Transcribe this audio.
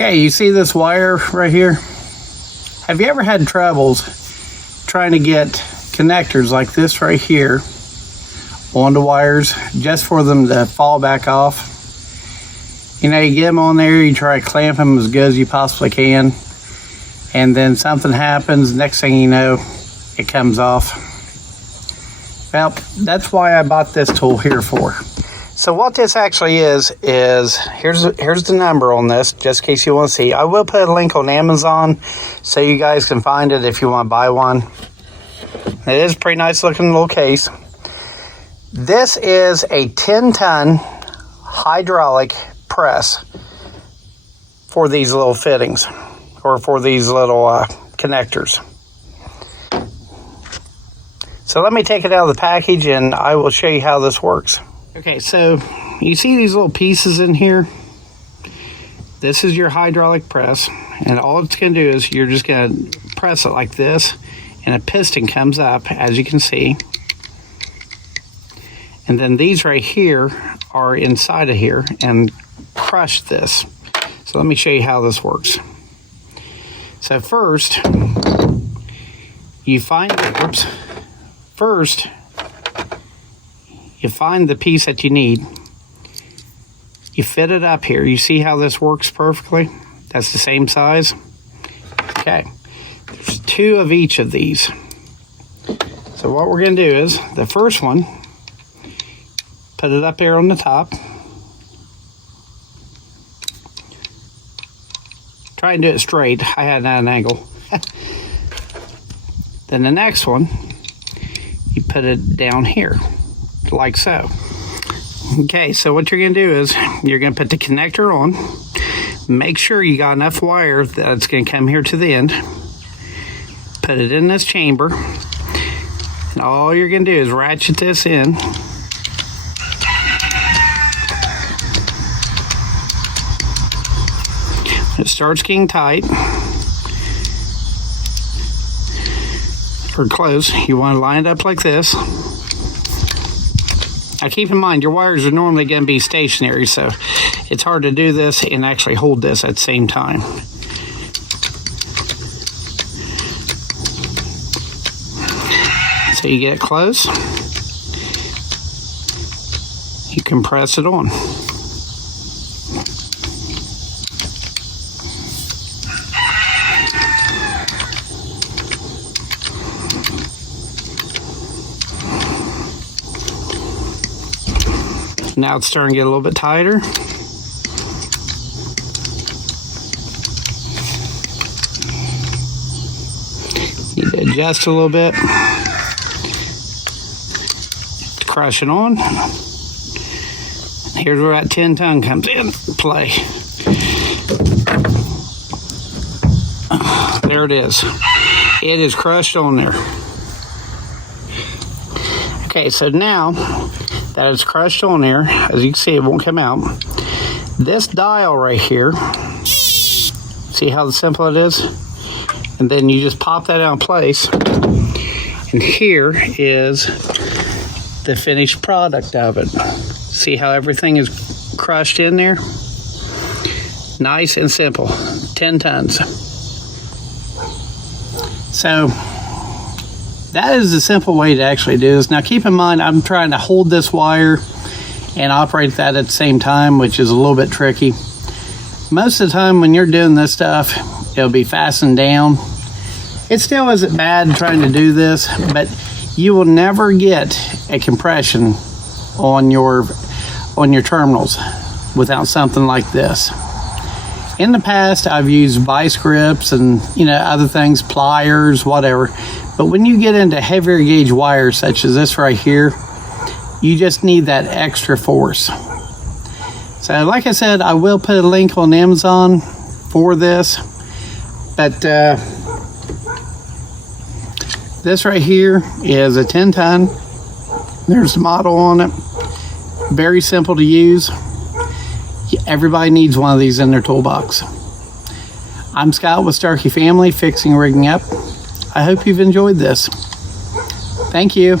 Okay, you see this wire right here? Have you ever had troubles trying to get connectors like this right here onto wires just for them to fall back off? You know, you get them on there, you try to clamp them as good as you possibly can, and then something happens, next thing you know, it comes off. Well, that's why I bought this tool here for. So what this actually is here's the number on this, just in case you want to see. I will put a link on Amazon so you guys can find it if you want to buy one. It is a pretty nice looking little case. This is a 10-ton hydraulic press for these little fittings, or for these little connectors. So let me take it out of the package and I will show you how this works. Okay, so you see these little pieces in here? This is your hydraulic press, and all it's going to do is you're just going to press it like this, and a piston comes up, as you can see. And then these right here are inside of here and crush this. So let me show you how this works. So first, you find the piece that you need. You fit it up here. You see how this works perfectly? That's the same size. Okay, there's 2 of each of these. So what we're going to do is, the first one, put it up there on the top. Try and do it straight. I had it at an angle. Then the next one, you put it down here, like so. Okay, so what you're going to do is, you're going to put the connector on. Make sure you got enough wire that it's going to come here to the end. Put it in this chamber. And all you're going to do is ratchet this in. It starts getting tight, or close, you want to line it up like this. Now keep in mind, your wires are normally going to be stationary, so it's hard to do this and actually hold this at the same time. So you get it close, you can press it on. Now it's starting to get a little bit tighter. Need to adjust a little bit. Crush it on. Here's where that 10-ton comes in play. There it is. It is crushed on there. Okay, so now that it's crushed on there, as you can see, it won't come out. This dial right here, see how simple it is? And then you just pop that out in place. And here is the finished product of it. See how everything is crushed in there? Nice and simple, 10 tons. So that is the simple way to actually do this. Now keep in mind, I'm trying to hold this wire and operate that at the same time, which is a little bit tricky. Most of the time when you're doing this stuff, it'll be fastened down. It still isn't bad trying to do this, but you will never get a compression on your terminals without something like this. In the past, I've used vice grips and other things, pliers, whatever. But when you get into heavier gauge wires such as this right here, you just need that extra force. So like I said, I will put a link on Amazon for this. But this right here is a 10-ton. There's the model on it. Very simple to use. Everybody needs one of these in their toolbox. I'm Scott with Starkey Family, Fixing Rigging Up. I hope you've enjoyed this. Thank you.